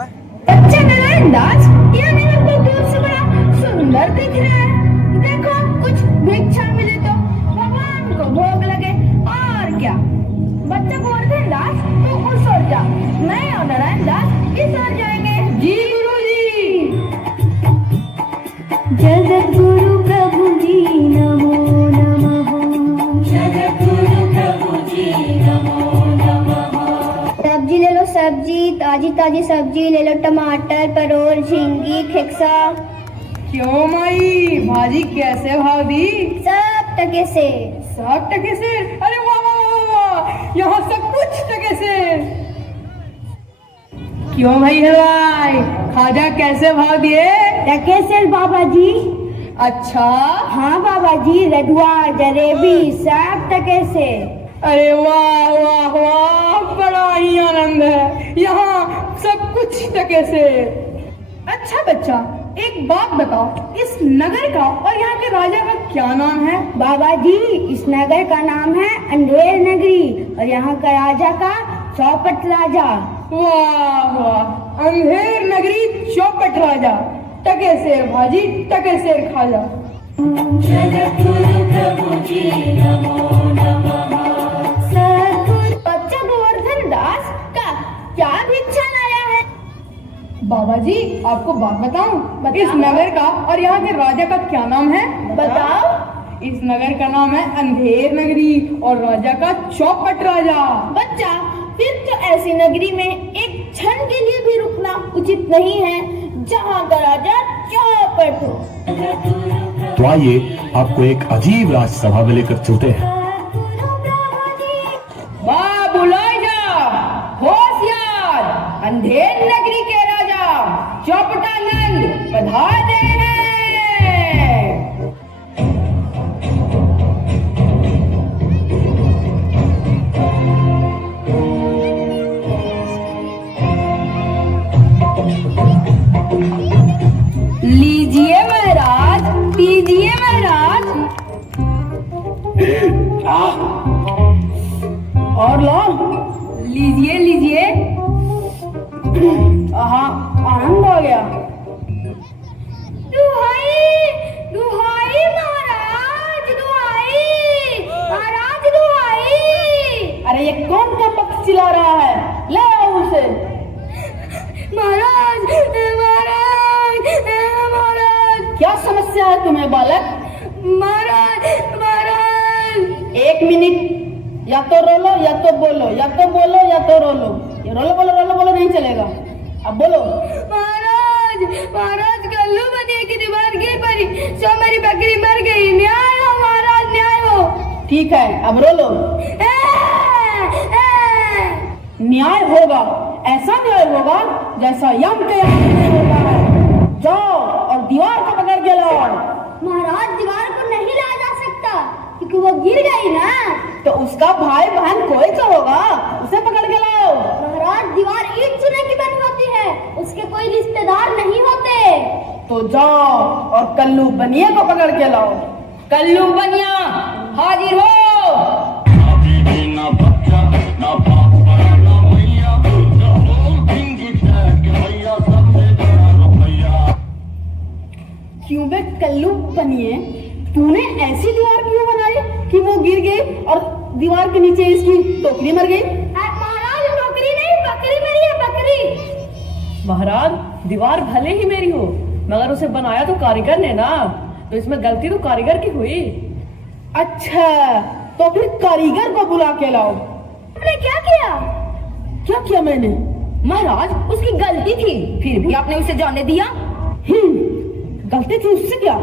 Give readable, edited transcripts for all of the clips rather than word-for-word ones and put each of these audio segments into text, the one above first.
बच्चा नारायण दास, यह मेरे को दूर से बड़ा सुंदर दिख रहा है। देखो कुछ भिक्षा मिले तो भगवान को भोग लगे, और क्या। बच्चा गोवर्धन दास, तू उस ओर जा, मैं और नारायण दास इस ओर जाएंगे। जी गुरुजी। जगत गुरु प्रभु जी नमो नमः। जगत गुरु प्रभु जी नमो नमः। सब्जी ले लो, सब्जी ताजी ताजी सब्जी ले लो, टमाटर, परोल, झींगी, खिक्सा। क्यों माई, भाजी कैसे भाव दी? 7 टके से। 7 टके से? अरे वाह वाह वाह वाह, यहाँ सब कुछ टके से। क्यों भाई हलवाई, खाजा कैसे भाव दिए? टके से बाबा जी। अच्छा हाँ बाबा जी, लडुआ जलेबी सब टके से। अरे वाह वाह वाह, बड़ा ही आनंद है, यहाँ सब कुछ टके से। अच्छा बच्चा, एक बात बताओ, इस नगर का और यहाँ के राजा का क्या नाम है? बाबा जी, इस नगर का नाम है अंधेर नगरी और यहाँ का राजा का चौपट राजा। वाह वाह, अंधेर नगरी चौपट राजा, टके से भाजी टके से खाजा। जगत गुरु प्रभु जी नमो नमः। बच्चा गोवर्धन दास का क्या भिक्षा लाया है? बाबा जी, आपको बात बताऊं? इस नगर का और यहाँ के राजा का क्या नाम है? बताओ। इस नगर का नाम है अंधेर नगरी और राजा का चौपट राजा। बच्चा, फिर तो ऐसी नगरी में एक क्षण के लिए भी रुकना उचित नहीं है जहाँ का राजा चौपट हो। तो आइए आपको एक अजीब राजसभा में लेकर चलते हैं। होशियार, अंधेर नगरी के राजा चौपटानंद पधारे हैं। लीजिए महाराज, पीजिए महाराज। और लो, लीजिए लीजिए। हाँ, आनंद आ गया। दुहाई दुहाई महाराज, दुहाई महाराज, दुहाई। अरे ये कौन का पक्ष चिल्ला रहा है? ले आओ उसे। महाराज महाराज महाराज। क्या समस्या है तुम्हें बालक? महाराज महाराज। 1 मिनट, या तो रोलो या तो बोलो, या तो बोलो या तो रोलो। ये रोलो बोलो नहीं चलेगा, अब बोलो। महाराज महाराज, कल्लू बनिए की दीवार गिर पड़ी, सो मेरी बकरी मर गई। न्याय हो महाराज, न्याय हो। ठीक है, अब रोलो। न्याय होगा, ऐसा न्याय होगा जैसा यम के यहाँ होता है। जाओ और दीवार को पकड़ के लाओ। महाराज, दीवार को नहीं लाया जा सकता क्योंकि वो गिर गई ना। तो उसका भाई बहन कोई तो होगा, उसे पकड़ के लाओ। महाराज, दीवार ईंट चुने की बनी होती है, उसके कोई रिश्तेदार नहीं होते। तो जाओ और कल्लू बनिया को पकड़ के लाओ। कल्लू बनिया हाजिर हो। क्यों बे कल्लू बनिए, तूने ऐसी दीवार क्यों बनाई कि वो गिर गई और दीवार के नीचे इसकी टोकरी मर गई? महाराज, टोकरी नहीं, बकरी मरी है, बकरी। महाराज, दीवार भले ही मेरी हो मगर उसे बनाया तो कारीगर ने ना, तो इसमें गलती तो कारीगर की हुई। अच्छा, तो फिर कारीगर को बुला के लाओ। आपने क्या किया? क्या किया मैंने? महाराज, उसकी गलती थी, फिर भी आपने उसे जाने दिया। गलती थी उससे क्या?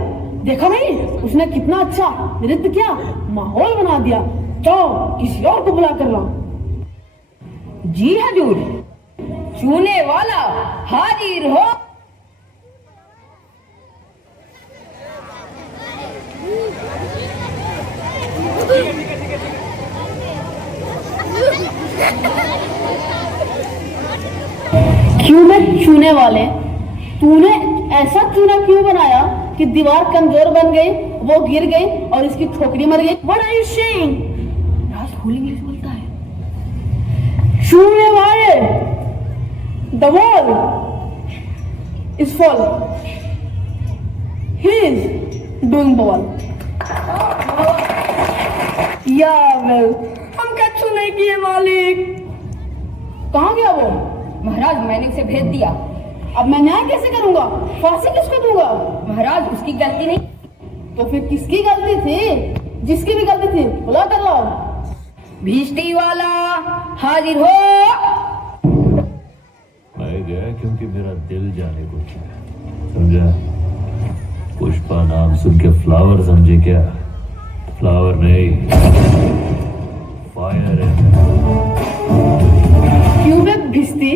देखा नहीं उसने कितना अच्छा नृत्य किया, माहौल बना दिया। जाओ किसी और को बुला कर लाओ। जी हजूर। छूने वाला हाजिर हो। क्यों मैं छूने वाले, तूने ऐसा चूना क्यों बनाया कि दीवार कमजोर बन गई, वो गिर गई और इसकी ठोकरी मर गई? What are you saying? Raj full English बोलता है। छूने वाले, The wall is full. He is doing the wall. well, हम कछु नहीं किए मालिक। कहाँ गया वो? महाराज मैंने उसे भेज दिया। अब मैं न्याय कैसे करूंगा? फांसी किसको दूंगा? महाराज उसकी गलती नहीं। तो फिर किसकी गलती थी? जिसकी भी गलती थी बुला कर लाओ। भिष्टी वाला हाजिर हो। मैं गया क्योंकि मेरा दिल जाने को था, समझा? पुष्पा नाम सुन के फ्लावर समझे क्या? फ्लावर नहीं, फायर है। क्यों बे भिष्टी,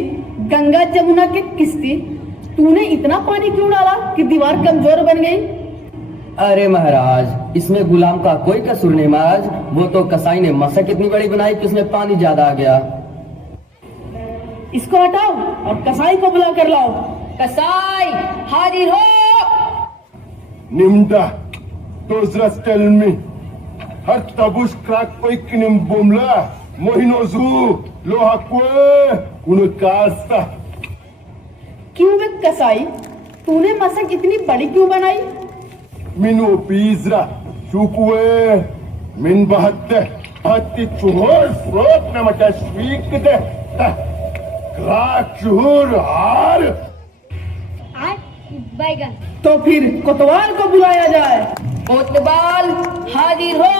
गंगा जमुना के किस्ती, तूने इतना पानी क्यों डाला कि दीवार कमजोर बन गई? अरे महाराज, इसमें गुलाम का कोई कसूर नहीं महाराज। वो तो कसाई ने मशक इतनी बड़ी बनाई कि उसमें पानी ज्यादा आ गया। इसको हटाओ और कसाई को बुला कर लाओ। कसाई हाजिर हो। Nimm da, Dozras tell me. Har tabush krak koi kinim bomla, mohinozu, lohakwe, uno kasta. क्यों बे कसाई, तूने मशक इतनी बड़ी क्यों बनाई? Minu pizra, chukwe, min bahatte, hatti chuhor, frot na matashvik de, krak chuhor har. बैगन। तो फिर कोतवाल को बुलाया जाए। कोतवाल हाजिर हो।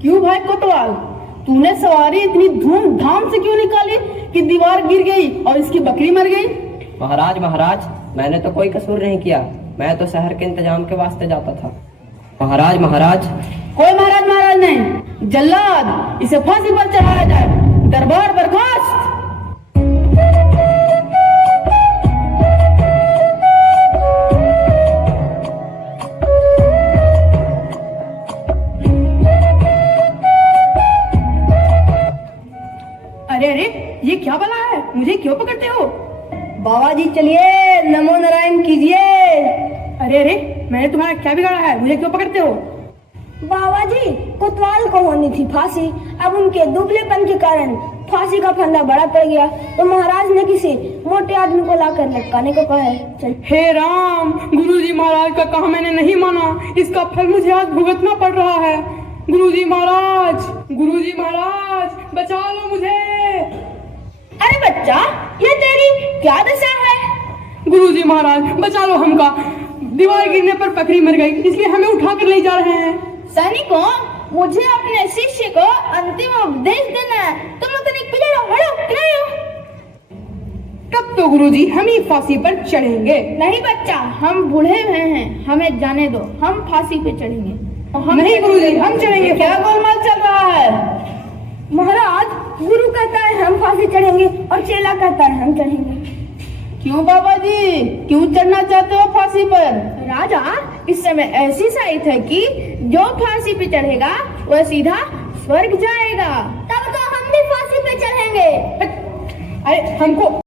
क्यों भाई कोतवाल, तूने सवारी इतनी धूमधाम से क्यों निकाली कि दीवार गिर गई और इसकी बकरी मर गई? महाराज, मैंने तो कोई कसूर नहीं किया। मैं तो शहर के इंतजाम के वास्ते जाता था। महाराज कोई महाराज नहीं, जल्लाद, इसे फांसी पर चढ़ाया जाए। दरबार बर्खास्त। अरे ये क्या बला है? मुझे क्यों पकड़ते हो? बाबा जी चलिए नमो नारायण कीजिए। अरे मैंने तुम्हारा क्या बिगाड़ा है? मुझे क्यों पकड़ते हो? बाबा जी, कोतवाल को होनी थी फांसी। अब उनके दुबलेपन के कारण फांसी का फंदा बड़ा पड़ गया, तो महाराज ने किसी मोटे आदमी को लाकर लटकाने को कहा है। चल। हे राम, गुरुजी महाराज का कहा मैंने नहीं माना, इसका फल मुझे आज भुगतना पड़ रहा है। गुरुजी महाराज बचा लो मुझे। अरे बच्चा, ये तेरी क्या दशा है? गुरुजी महाराज बचा लो हमका। दीवार गिरने पर बकरी मर गई, इसलिए हमें उठा कर ले जा रहे हैं। सैनिकों, मुझे अपने शिष्य को अंतिम उपदेश देना है। तुम लोग हड़ो। तब तो गुरुजी हम ही फांसी पर चढ़ेंगे। नहीं बच्चा, हम बूढ़े हुए हैं, हमें जाने दो, हम फांसी पे चढ़ेंगे। नहीं गुरुजी, हम चढ़ेंगे। क्या गोलमाल चल रहा है? महाराज, गुरु कहता है हम फांसी चढ़ेंगे और चेला कहता है हम चढ़ेंगे। क्यों बाबा जी, क्यों चढ़ना चाहते हो फांसी पर? राजा, इस समय ऐसी साइट है कि जो फांसी पे चढ़ेगा वह सीधा स्वर्ग जाएगा। तब तो हम भी फांसी पे चढ़ेंगे। अरे हमको